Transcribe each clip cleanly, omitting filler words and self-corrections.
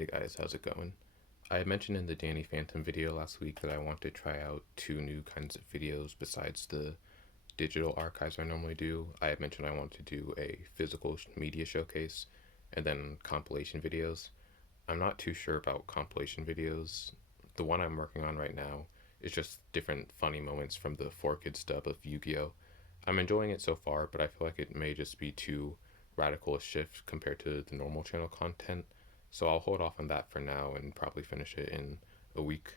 Hey guys, how's it going? I had mentioned in the Danny Phantom video last week that I want to try out two new kinds of videos besides the digital archives I normally do. I had mentioned I want to do a physical media showcase and then compilation videos. I'm not too sure about compilation videos. The one I'm working on right now is just different funny moments from the 4Kids dub of Yu-Gi-Oh! I'm enjoying it so far, but I feel like it may just be too radical a shift compared to the normal channel content. So I'll hold off on that for now and probably finish it in a week.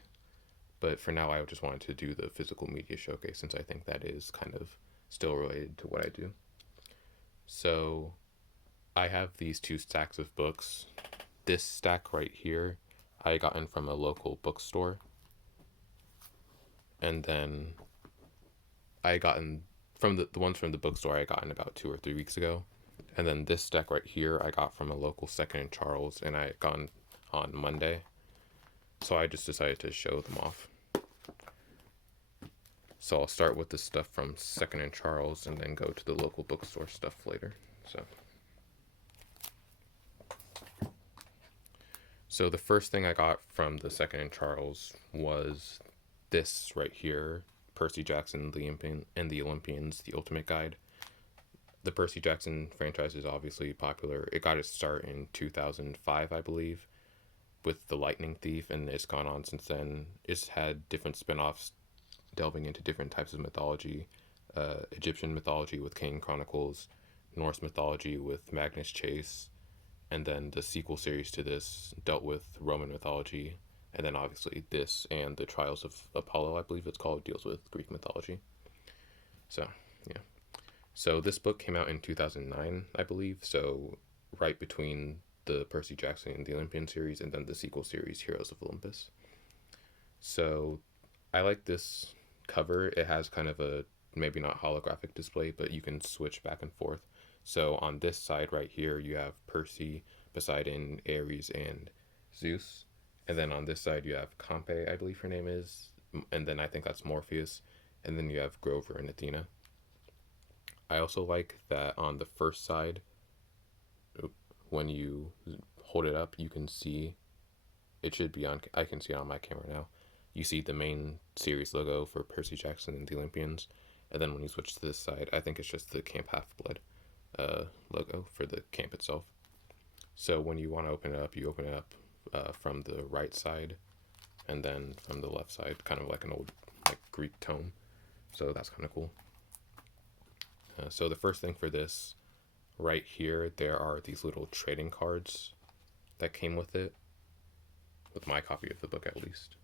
But for now, I just wanted to do the physical media showcase since I think that is kind of still related to what I do. So I have these two stacks of books. This stack right here, I gotten from a local bookstore. And then I gotten from the ones from the bookstore I gotten about 2 or 3 weeks ago. And then this stack right here I got from a local Second and Charles, and I got on Monday. So I just decided to show them off. So I'll start with the stuff from Second and Charles and then go to the local bookstore stuff later. So the first thing I got from the Second and Charles was this right here, Percy Jackson and the Olympians, the Ultimate Guide. The Percy Jackson franchise is obviously popular. It got its start in 2005, I believe, with The Lightning Thief, and it's gone on since then. It's had different spin-offs delving into different types of mythology. Egyptian mythology with Kane Chronicles, Norse mythology with Magnus Chase, and then the sequel series to this dealt with Roman mythology, and then obviously this and the Trials of Apollo, I believe it's called, deals with Greek mythology. So, yeah. So this book came out in 2009, I believe, so right between the Percy Jackson and the Olympian series and then the sequel series, Heroes of Olympus. So I like this cover. It has kind of a, maybe not holographic display, but you can switch back and forth. So on this side right here, you have Percy, Poseidon, Ares, and Zeus. And then on this side, you have Campe, I believe her name is, and then I think that's Morpheus. And then you have Grover and Athena. I also like that on the first side, when you hold it up, you can see, it should be on, I can see it on my camera now. You see the main series logo for Percy Jackson and the Olympians. And then when you switch to this side, I think it's just the Camp Half-Blood logo for the camp itself. So when you want to open it up, you open it up from the right side and then from the left side, kind of like an old Greek tome. So that's kind of cool. So the first thing for this, right here, there are these little trading cards that came with it, with my copy of the book at least.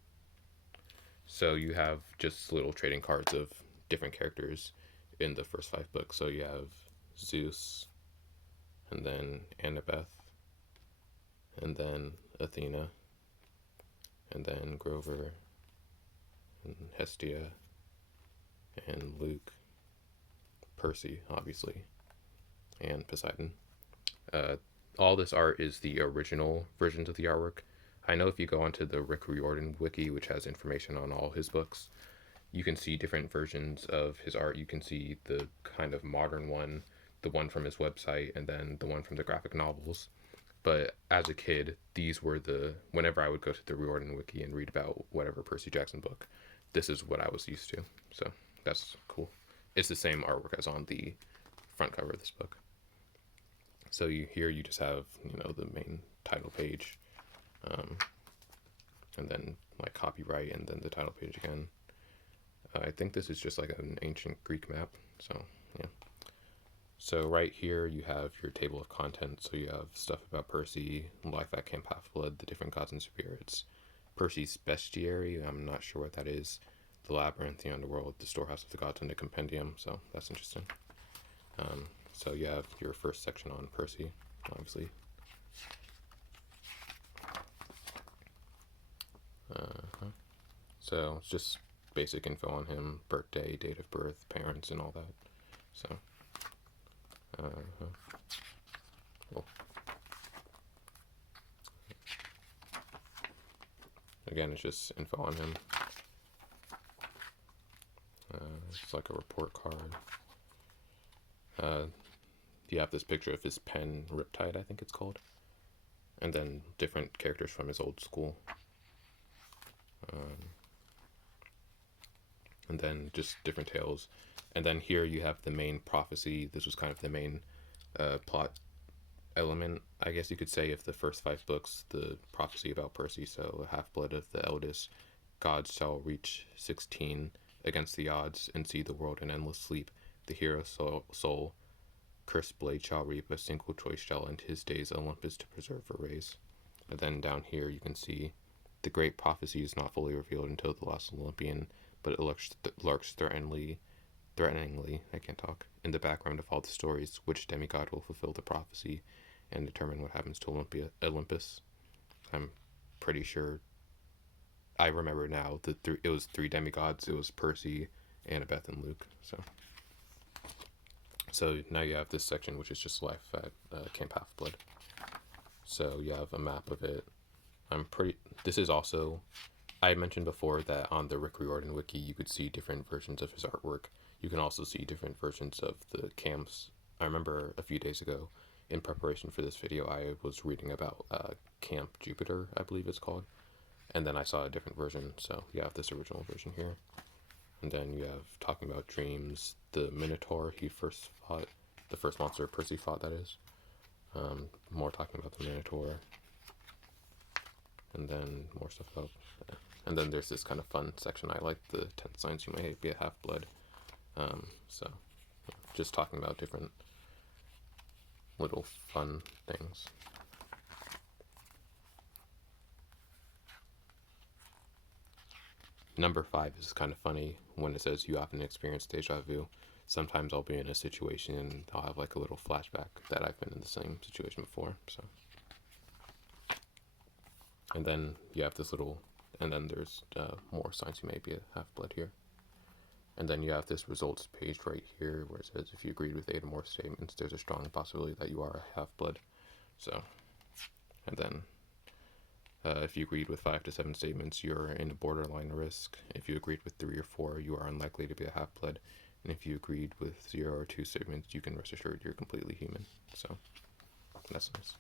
So you have just little trading cards of different characters in the first 5 books. So you have Zeus, and then Annabeth, and then Athena, and then Grover, and Hestia, and Luke, Percy, obviously, and Poseidon. All this art is the original versions of the artwork. I know if you go onto the Rick Riordan wiki, which has information on all his books, you can see different versions of his art. You can see the kind of modern one, the one from his website, and then the one from the graphic novels. But as a kid, these were whenever I would go to the Riordan wiki and read about whatever Percy Jackson book, this is what I was used to. So that's cool. It's the same artwork as on the front cover of this book. So here you just have, the main title page, and then like copyright, and then the title page again. I think this is just like an ancient Greek map. So yeah. So right here you have your table of contents. So you have stuff about Percy, life at Camp Half-Blood, the different gods and spirits, Percy's bestiary, I'm not sure what that is, the labyrinth, the underworld, the storehouse of the gods, and the compendium. So that's interesting. So you have your first section on Percy, obviously. So it's just basic info on him, birthday, date of birth, parents, and all that. So, cool. Again, it's just info on him. It's like a report card. You have this picture of his pen, Riptide, I think it's called. and then different characters from his old school. And then just different tales. And then here you have the main prophecy. This was kind of the main plot element, I guess you could say, of the first 5 books, the prophecy about Percy. So, a half-blood of the eldest gods shall reach 16 against the odds and see the world in endless sleep. The hero soul cursed blade shall reap, a single choice shall end his days, Olympus to preserve or raise. And then down here you can see the great prophecy is not fully revealed until the last Olympian, but it lurks threateningly, I can't talk, in the background of all the stories. Which demigod will fulfill the prophecy and determine what happens to Olympus? I'm pretty sure. I remember now that it was 3 demigods. It was Percy, Annabeth, and Luke. So now you have this section, which is just life at Camp Half-Blood. So you have a map of it. This is also, I mentioned before that on the Rick Riordan wiki, you could see different versions of his artwork. You can also see different versions of the camps. I remember a few days ago, in preparation for this video, I was reading about Camp Jupiter, I believe it's called. And then I saw a different version, so you have this original version here. And then you have talking about dreams, the Minotaur he first fought, the first monster Percy fought, that is. More talking about the Minotaur. And then more stuff about... And then there's this kind of fun section. I like the 10 signs you may be a half-blood. So, just talking about different little fun things. Number 5 is kind of funny when it says you often experience deja vu. Sometimes I'll be in a situation and I'll have like a little flashback that I've been in the same situation before. So, and then you have this little, and then there's more signs you may be a half-blood here. And then you have this results page right here where it says if you agreed with 8 or more statements, there's a strong possibility that you are a half-blood. So, and then if you agreed with 5 to 7 statements, you're in a borderline risk. If you agreed with 3 or 4, you are unlikely to be a half-blood. And if you agreed with 0 or 2 statements, you can rest assured you're completely human. So, that's nice.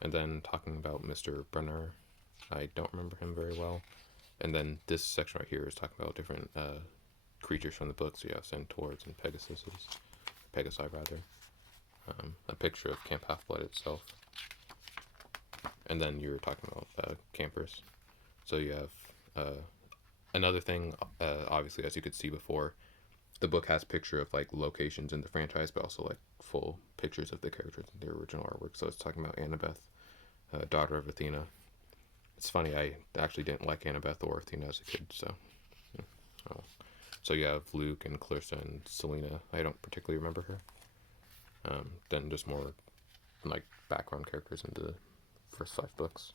And then talking about Mr. Brenner, I don't remember him very well. And then this section right here is talking about different creatures from the book. So you have centaurs and Pegasi rather. A picture of Camp Half-Blood itself. And then you're talking about campers. So you have another thing, obviously, as you could see before, the book has picture of like locations in the franchise, but also like full pictures of the characters in their original artwork. So it's talking about Annabeth, daughter of Athena. It's funny, I actually didn't like Annabeth or Athena as a kid, so... Oh. So you have Luke and Clarissa and Selena. I don't particularly remember her. Then just more like background characters in the first 5 books.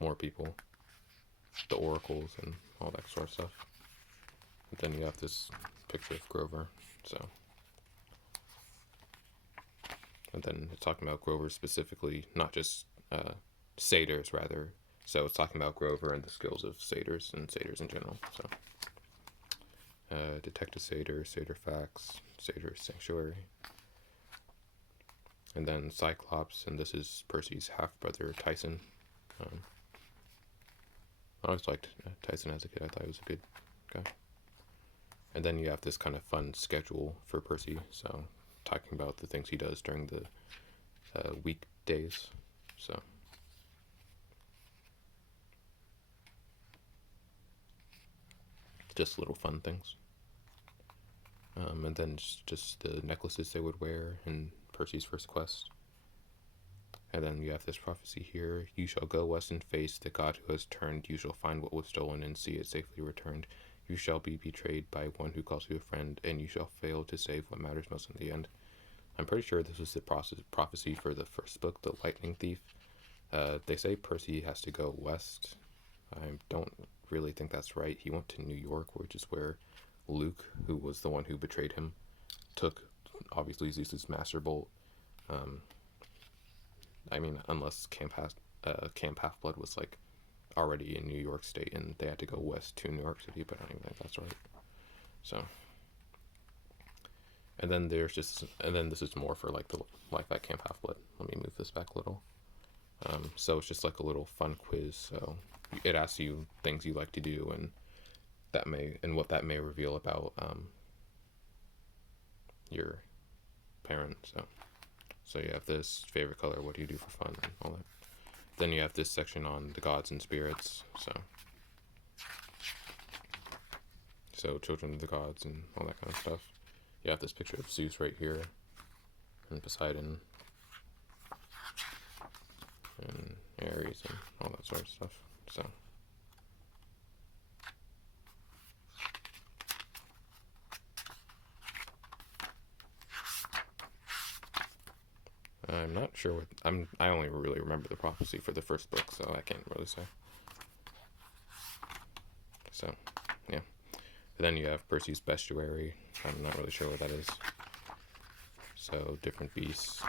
More people, the oracles and all that sort of stuff. And then you have this picture of Grover. So, and then it's talking about Grover specifically, not just satyrs rather. So it's talking about Grover and the skills of satyrs and satyrs in general. So, Detective Satyr, Satyr Facts, Satyr Sanctuary. And then Cyclops, and this is Percy's half-brother, Tyson. I always liked Tyson as a kid. I thought he was a good guy. And then you have this kind of fun schedule for Percy. So, talking about the things he does during the weekdays. So, just little fun things. And then just the necklaces they would wear in Percy's first quest. And then you have this prophecy here. You shall go west and face the god who has turned. You shall find what was stolen and see it safely returned. You shall be betrayed by one who calls you a friend, and you shall fail to save what matters most in the end. I'm pretty sure this was the prophecy for the first book, The Lightning Thief. They say Percy has to go west. I don't really think that's right. He went to New York, which is where Luke, who was the one who betrayed him, took, obviously, Zeus's Master Bolt. I mean, unless Camp Half-Blood was, like, already in New York State and they had to go west to New York City, but I don't even think that's right. So, And then there's just, and then this is more for like the Life at Camp Half-Blood. Let me move this back a little. So it's just like a little fun quiz. So it asks you things you like to do, and what that may reveal about your parent. So you have this favorite color. What do you do for fun and all that. Then you have this section on the gods and spirits. So children of the gods and all that kind of stuff. You have this picture of Zeus right here, and Poseidon, and Ares, and all that sort of stuff. So I'm not sure what I only really remember the prophecy for the first book, so I can't really say. So yeah. And then you have Percy's Bestiary. I'm not really sure what that is. So different beasts.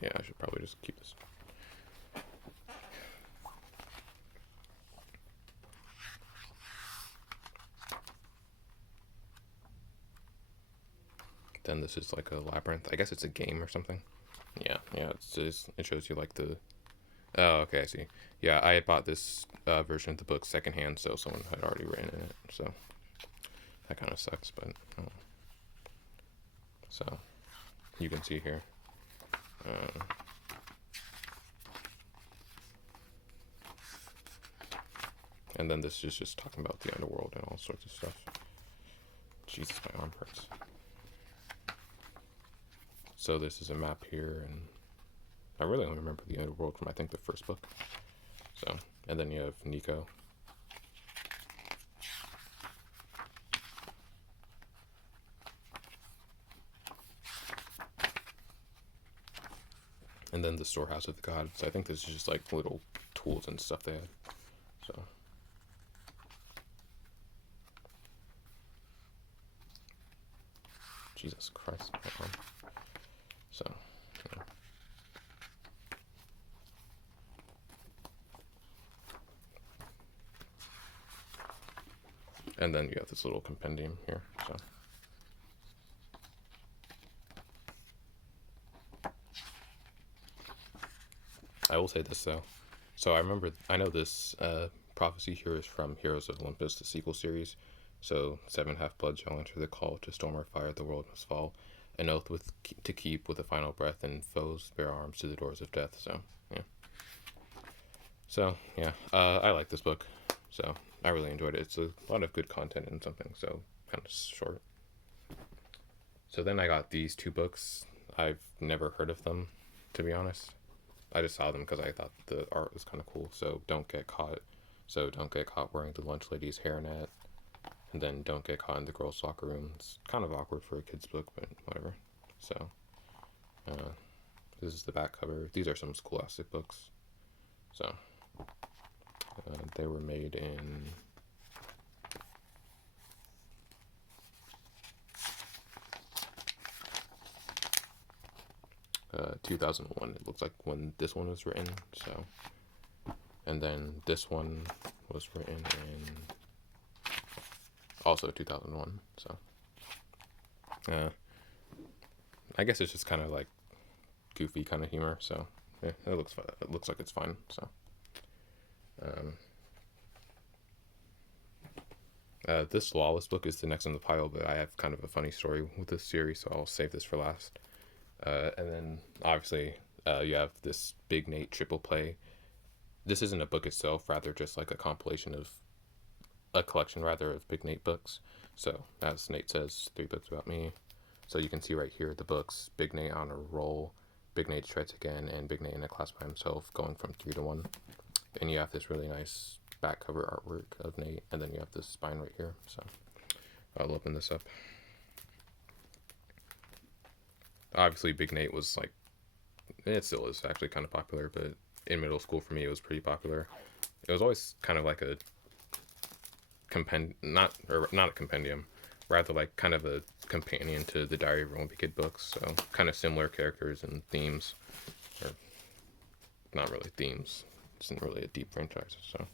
Yeah, I should probably just keep this. Then this is like a labyrinth. I guess it's a game or something. Yeah, it shows you like the. Oh, okay, I see. Yeah, I had bought this version of the book secondhand, so someone had already written in it. So that kind of sucks, but oh. So you can see here. And then this is just talking about the underworld and all sorts of stuff. Jesus, my arm hurts. So this is a map here, and I really only remember the underworld from I think the first book. So, and then you have Nico. And then the storehouse of the gods. I think this is just like little tools and stuff they had. So. Jesus Christ, my arm. So, yeah. And then you have this little compendium here. So. I will say this though. So I know this prophecy here is from Heroes of Olympus, the sequel series. So 7 half-blood shall enter the call to storm or fire, the world must fall. An oath to keep with a final breath, and foes bear arms to the doors of death. So yeah. So yeah, I like this book. So I really enjoyed it. It's a lot of good content and something so kind of short. So then I got these 2 books. I've never heard of them, to be honest. I just saw them because I thought the art was kind of cool. So Don't Get Caught. So Don't Get Caught Wearing the Lunch Lady's Hairnet. And then Don't Get Caught in the Girls' Locker Room. It's kind of awkward for a kid's book, but whatever. So, this is the back cover. These are some Scholastic books. So, they were made in... 2001, it looks like, when this one was written. So, and then this one was written in also 2001. So I guess it's just kind of like goofy kind of humor. So yeah, it looks like it's fun. So this Lawless book is the next on the pile, but I have kind of a funny story with this series, so I'll save this for last. And then obviously you have this Big Nate triple play. This isn't a book itself, rather just like a collection rather of Big Nate books. So as Nate says, 3 books about me. So you can see right here the books: Big Nate on a Roll, Big Nate Strikes Again, and Big Nate in a Class by Himself, going from 3 to 1. And you have this really nice back cover artwork of Nate, and then you have this spine right here. So I'll open this up. Obviously Big Nate was like, it still is actually kind of popular, but in middle school for me it was pretty popular. It was always kind of like a not a compendium, rather like kind of a companion to the Diary of a Wimpy Kid books. So kind of similar characters and themes, or not really themes. It's not really a deep franchise, so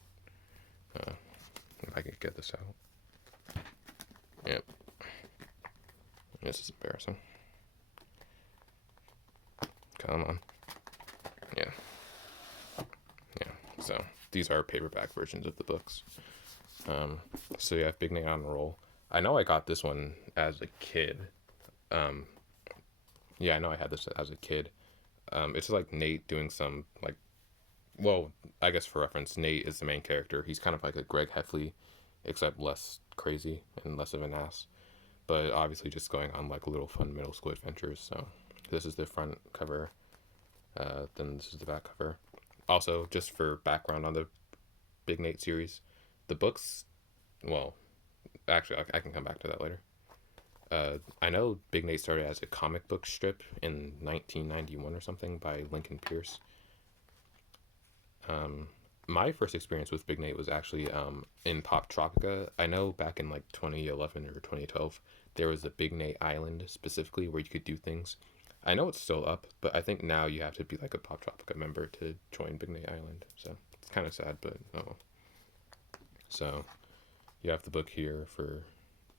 if I could get this out. Yep. This is embarrassing. Come on. Yeah. Yeah. So these are paperback versions of the books. So you have Big Nate on Roll. I know I got this one as a kid. Yeah, I know I had this as a kid. It's like Nate doing some like, well, I guess for reference, Nate is the main character. He's kind of like a Greg Heffley, except less crazy and less of an ass. But obviously just going on like little fun middle school adventures. So this is the front cover. Then this is the back cover. Also, just for background on the Big Nate series, the books, well, actually, I can come back to that later. I know Big Nate started as a comic book strip in 1991 or something by Lincoln Pierce. My first experience with Big Nate was actually in Pop Tropica. I know back in like 2011 or 2012, there was a Big Nate Island specifically where you could do things. I know it's still up, but I think now you have to be like a Pop Tropica member to join Big Nate Island. So it's kind of sad, but oh. So you have the book here for,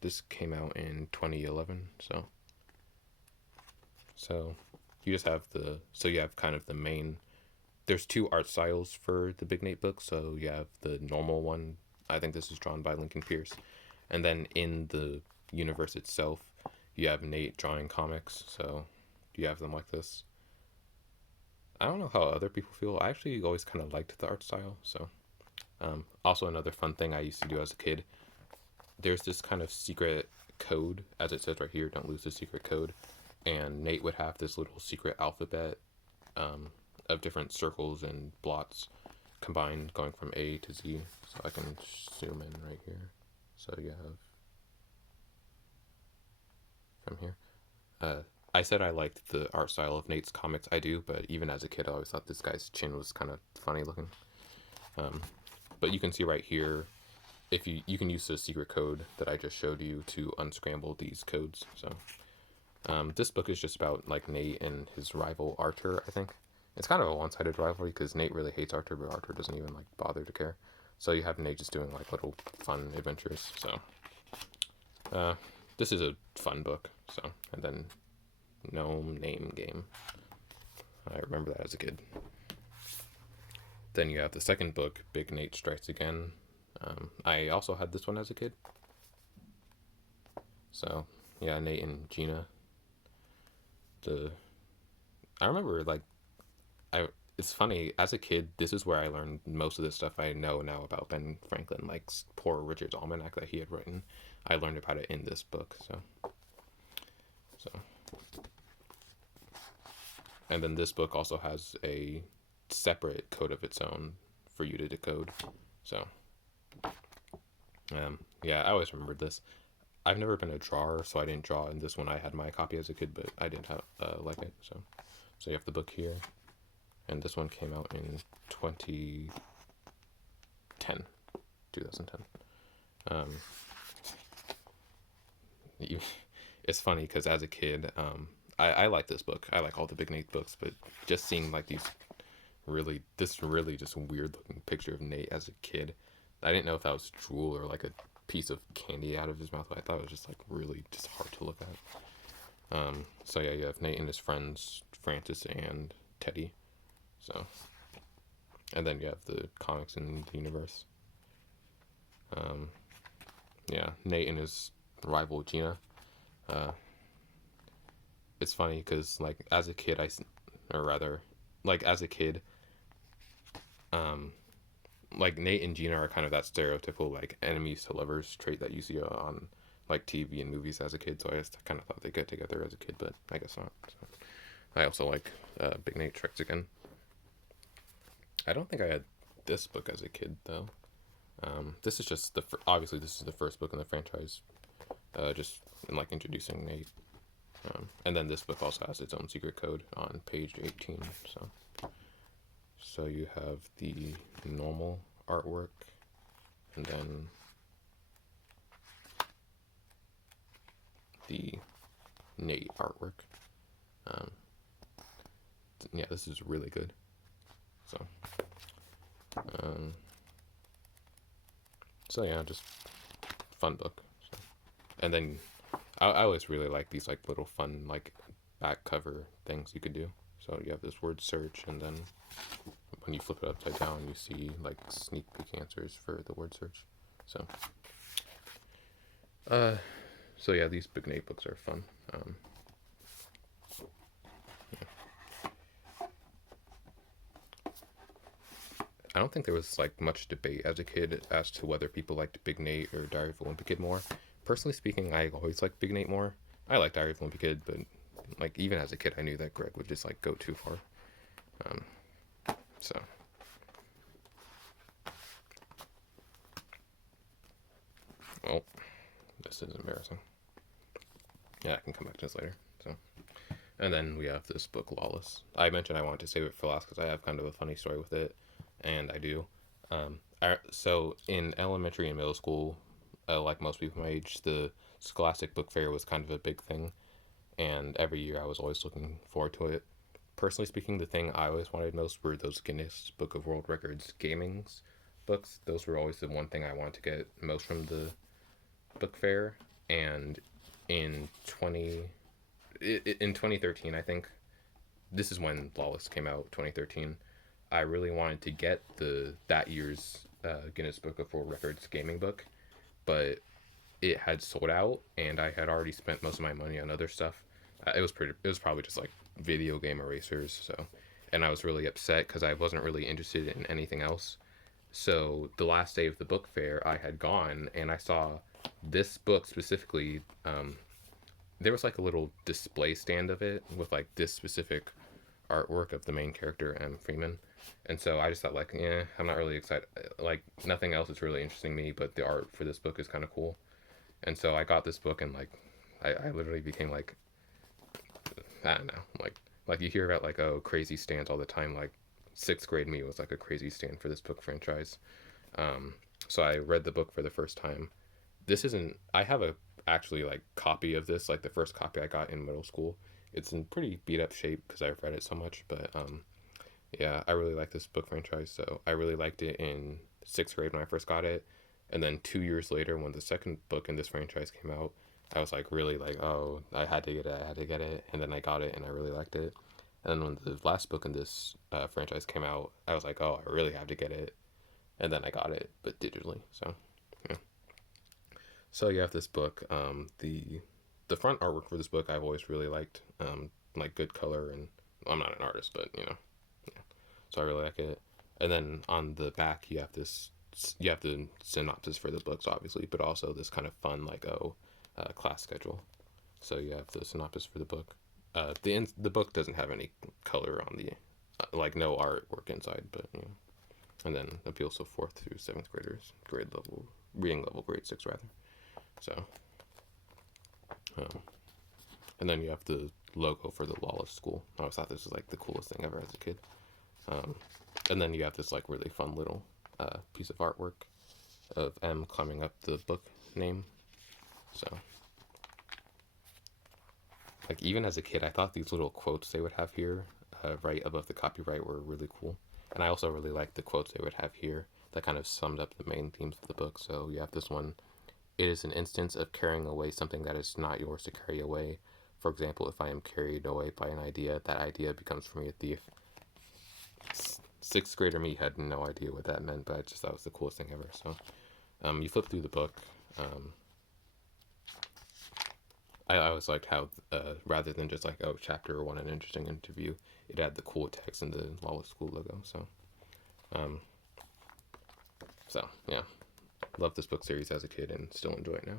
this came out in 2011. So you just have so you have kind of the main, there's two art styles for the Big Nate book. So you have the normal one. I think this is drawn by Lincoln Pierce. And then in the universe itself, you have Nate drawing comics. So you have them like this. I don't know how other people feel. I actually always kind of liked the art style. So also another fun thing I used to do as a kid, there's this kind of secret code, as it says right here, don't lose the secret code. And Nate would have this little secret alphabet of different circles and blots combined going from A to Z. So I can zoom in right here. So you have from here. I said I liked the art style of Nate's comics. I do, but even as a kid, I always thought this guy's chin was kind of funny looking. But you can see right here, if you can use the secret code that I just showed you to unscramble these codes. So this book is just about like Nate and his rival Arthur. I think it's kind of a one-sided rivalry because Nate really hates Arthur, but Arthur doesn't even like bother to care. So you have Nate just doing like little fun adventures. So this is a fun book. So, and then Gnome Name Game. I remember that as a kid. Then you have the second book, Big Nate Strikes Again. I also had this one as a kid. So yeah, Nate and Gina. I remember like it's funny, as a kid, this is where I learned most of the stuff I know now about Ben Franklin, like Poor Richard's Almanac that he had written. I learned about it in this book. So and then this book also has a separate code of its own for you to decode. So yeah, I always remembered this. I've never been a drawer, so I didn't draw in this one. I had my copy as a kid, but I didn't have like it. So you have the book here, and this one came out in 2010. It's funny because as a kid, I like this book. I like all the Big Nate books, but just seeing like this really just weird looking picture of Nate as a kid, I didn't know if that was drool or like a piece of candy out of his mouth. I thought it was just like really just hard to look at. So yeah, you have Nate and his friends Francis and Teddy. So, and then you have the comics in the universe. Yeah, Nate and his rival Gina. It's funny because like as a kid, like Nate and Gina are kind of that stereotypical like enemies to lovers trait that you see on like TV and movies as a kid. So I just kind of thought they'd get together as a kid, but I guess not. So I also like Big Nate Strikes Again. I don't think I had this book as a kid though. This is just obviously this is the first book in the franchise. Just in like introducing Nate. And then this book also has its own secret code on page 18. So you have the normal artwork, and then the Nate artwork. Yeah, this is really good. So, um, so yeah, just fun book. So. And then I always really like these like little fun like back cover things you could do. So you have this word search, and then when you flip it upside down, you see like sneak peek answers for the word search. So, uh, so yeah, these Big Nate books are fun. I don't think there was like much debate as a kid as to whether people liked Big Nate or Diary of a Wimpy Kid more. Personally speaking, I always liked Big Nate more. I like Diary of a Wimpy Kid, but like even as a kid, I knew that Greg would just like go too far. Um, so well, this is embarrassing. Yeah, I can come back to this later. So, and then we have this book, Lawless. I mentioned I wanted to save it for last because I have kind of a funny story with it, and I do. So in elementary and middle school, like most people my age, the Scholastic Book Fair was kind of a big thing, and every year I was always looking forward to it. Personally speaking, the thing I always wanted most were those Guinness Book of World Records gamings books. Those were always the one thing I wanted to get most from the book fair. And in 2013, I think this is when Lawless came out, 2013. I really wanted to get the that year's Guinness Book of World Records gaming book, but it had sold out, and I had already spent most of my money on other stuff. It was probably just like video game erasers. So, and I was really upset because I wasn't really interested in anything else. So the last day of the book fair, I had gone and I saw this book specifically. There was like a little display stand of it with like this specific artwork of the main character, M. Freeman. And so I just thought like, yeah, I'm not really excited. Like nothing else is really interesting me, but the art for this book is kind of cool. And so I got this book and like, I literally became like, I don't know, like you hear about like, oh, crazy stands all the time. Like sixth grade me was like a crazy stand for this book franchise. Um, so I read the book for the first time. This isn't, I have a actually like copy of this, like the first copy I got in middle school. It's in pretty beat up shape because I've read it so much, but yeah, I really like this book franchise. So I really liked it in sixth grade when I first got it, and then 2 years later when the second book in this franchise came out, I was like really like, oh, I had to get it, I had to get it, and then I got it and I really liked it. And then when the last book in this franchise came out, I was like, oh, I really have to get it, and then I got it, but digitally. So yeah. So you have this book. The front artwork for this book I've always really liked. Like good color, and well, I'm not an artist, but you know, yeah. So I really like it. And then on the back you have the synopsis for the books obviously, but also this kind of fun like class schedule. So you have the synopsis for the book. The book doesn't have any color on the like no artwork inside, but you know. And then appeals to fourth through seventh graders, grade level reading level grade 6 rather. So, um, and then you have the logo for the Lawless School. I always thought this was like the coolest thing ever as a kid. Um, and then you have this like really fun little piece of artwork of M climbing up the book name. So, like even as a kid, I thought these little quotes they would have here, right above the copyright, were really cool. And I also really liked the quotes they would have here that kind of summed up the main themes of the book. So you have this one: it is an instance of carrying away something that is not yours to carry away. For example, if I am carried away by an idea, that idea becomes for me a thief. Sixth grader me had no idea what that meant, but I just thought it was the coolest thing ever. So, you flip through the book. I always liked how, rather than just like, oh, chapter one, an interesting interview, it had the cool text and the Lawless School logo. Um, so yeah, loved this book series as a kid and still enjoy it now.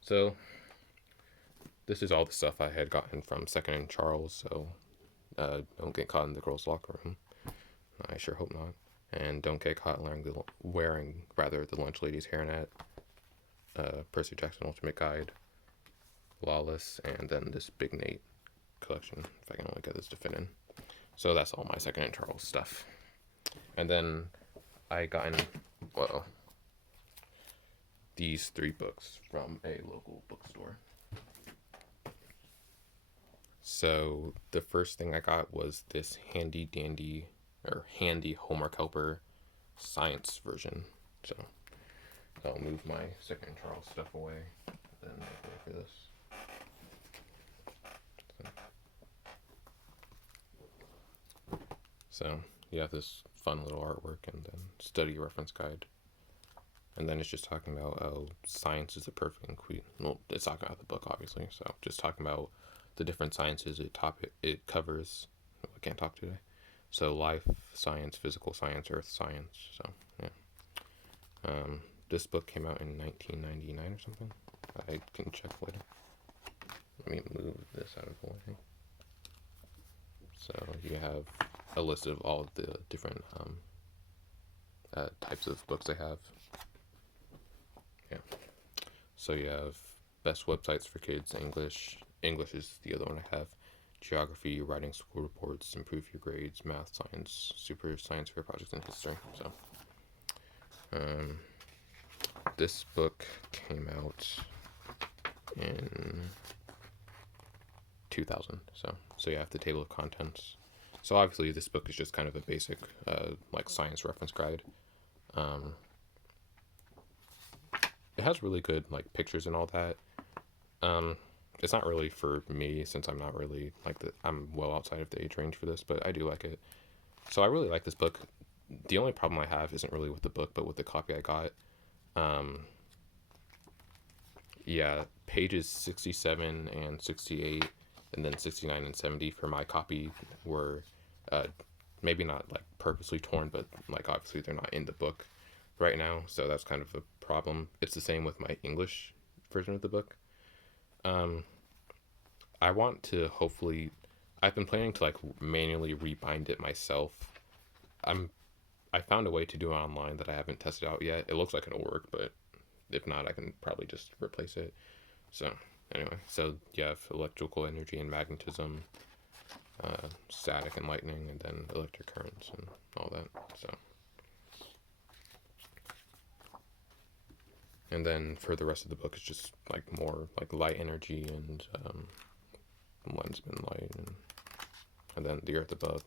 So this is all the stuff I had gotten from Second and Charles. So don't get caught in the girls' locker room. I sure hope not. And don't get caught wearing the lunch lady's hairnet. Percy Jackson Ultimate Guide, Lawless, and then this Big Nate collection, if I can only get this to fit in. So that's all my Second and Charles stuff. And then I gotten, these 3 books from a local bookstore. So the first thing I got was this handy dandy or handy homework helper science version. So I'll move my Second Charles stuff away, and then make way for this. So you have this fun little artwork, and then study reference guide. And then it's just talking about, oh, science is the perfect include. Well, it's talking about the book, obviously. So just talking about the different sciences it covers. Oh, I can't talk today. So life science, physical science, earth science. So yeah. This book came out in 1999 or something. I can check later. Let me move this out of the way. So you have a list of all of the different types of books they have. Yeah. So you have best websites for kids, English. English is the other one I have. Geography, writing school reports, improve your grades, math, science, super science fair projects, and history. So, this book came out in 2000. So you have the table of contents. So obviously this book is just kind of a basic like science reference guide. It has really good like pictures and all that. It's not really for me since I'm not really I'm well outside of the age range for this, but I do like it. So I really like this book. The only problem I have isn't really with the book, but with the copy I got. Yeah, pages 67 and 68, and then 69 and 70 for my copy were maybe not like purposely torn, but like obviously they're not in the book right now, so that's kind of a problem. It's the same with my English version of the book. I want to hopefully, I've been planning to like manually rebind it myself. I found a way to do it online that I haven't tested out yet. It looks like it'll work, but if not, I can probably just replace it. So anyway, so you have electrical energy and magnetism, static and lightning, and then electric currents and all that. So, and then for the rest of the book, it's just like more like light energy and Lensman light, and then the Earth above,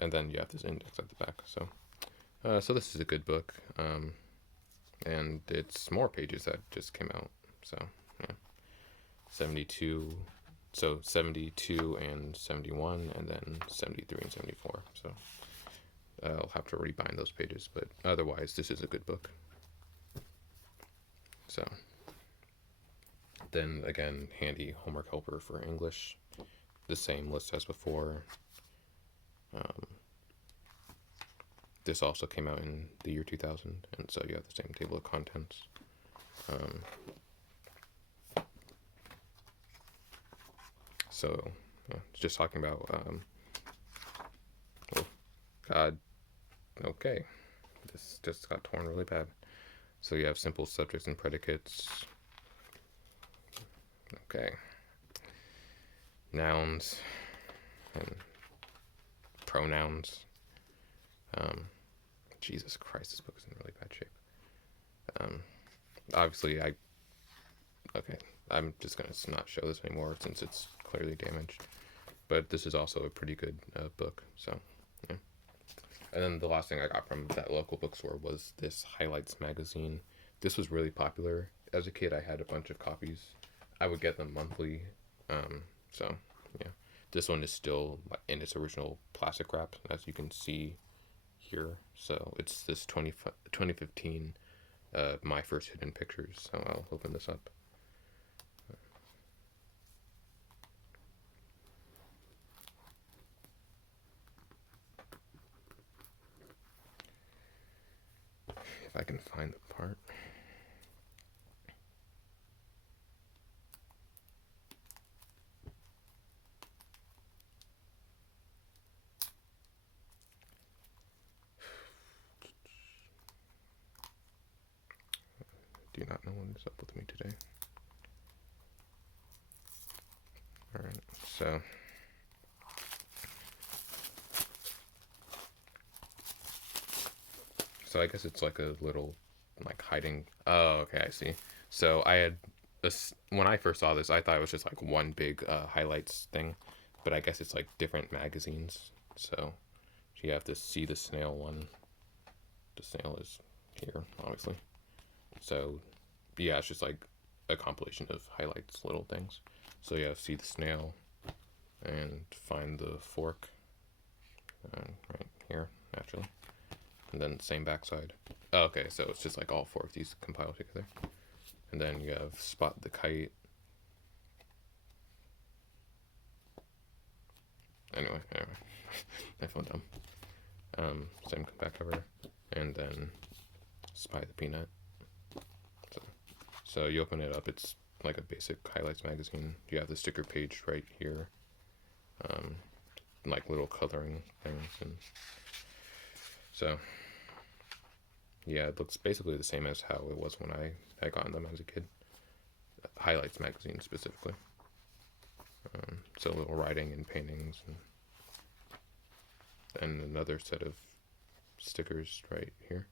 and then you have this index at the back. So, so this is a good book, and it's more pages that just came out. So yeah, 72. So 72 and 71, and then 73 and 74. So I'll have to rebind those pages, but otherwise, this is a good book. So then again, handy homework helper for English. The same list as before. This also came out in the year 2000, and so you have the same table of contents. So it's just talking about, oh God, okay, this just got torn really bad. So you have simple subjects and predicates. Okay. Nouns and pronouns. Jesus Christ, this book is in really bad shape. Obviously, I'm just going to not show this anymore since it's clearly damaged. But this is also a pretty good book, so, yeah. And then the last thing I got from that local bookstore was this Highlights magazine. This was really popular. As a kid, I had a bunch of copies. I would get them monthly, so, yeah. This one is still in its original plastic wrap, as you can see here. So it's this 2015 My First Hidden Pictures. So I'll open this up. If I can find the part. Do not know what is up with me today. Alright, so I guess it's like a little like hiding. Oh, okay, I see. So I had this when I first saw this, I thought it was just like one big highlights thing, but I guess it's like different magazines. So you have to see the snail one. The snail is here, obviously. So yeah, it's just like a compilation of highlights, little things. So you have to see the snail and find the fork right here, naturally. And then same backside. Oh, okay, so it's just like all four of these compiled together. And then you have spot the kite. Anyway, I feel dumb. Same back cover, and then spy the peanut. So you open it up, it's like a basic highlights magazine. You have the sticker page right here, like little coloring things, and so yeah, it looks basically the same as how it was when I got them as a kid. Highlights magazine specifically. So little writing and paintings, and another set of stickers right here.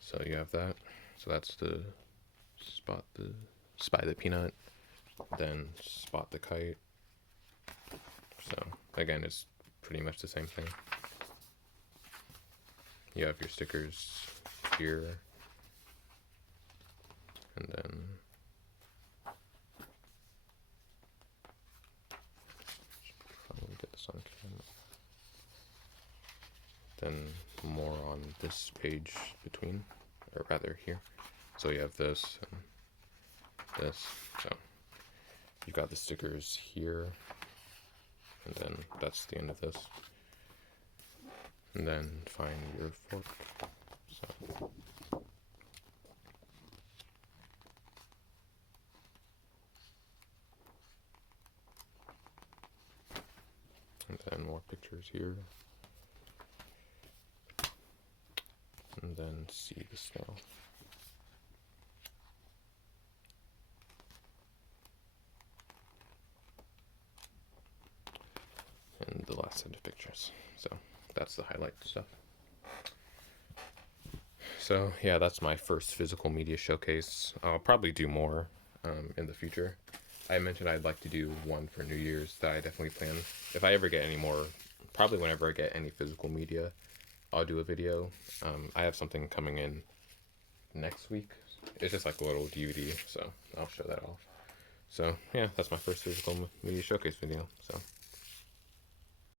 So you have that. So that's the spy the peanut, then spot the kite. So again, it's pretty much the same thing. You have your stickers here, and then probably get this on camera. Then more on this page between, or rather here. So you have this and this. So you've got the stickers here, and then that's the end of this. And then find your fork. So and then more pictures here. And then see the snail. And the last set of pictures. So that's the highlight stuff. So yeah, that's my first physical media showcase. I'll probably do more in the future. I mentioned I'd like to do one for New Year's that I definitely plan. If I ever get any more, probably whenever I get any physical media, I'll do a video. I have something coming in next week. It's just like a little DVD, so I'll show that off. So yeah, that's my first physical media showcase video. So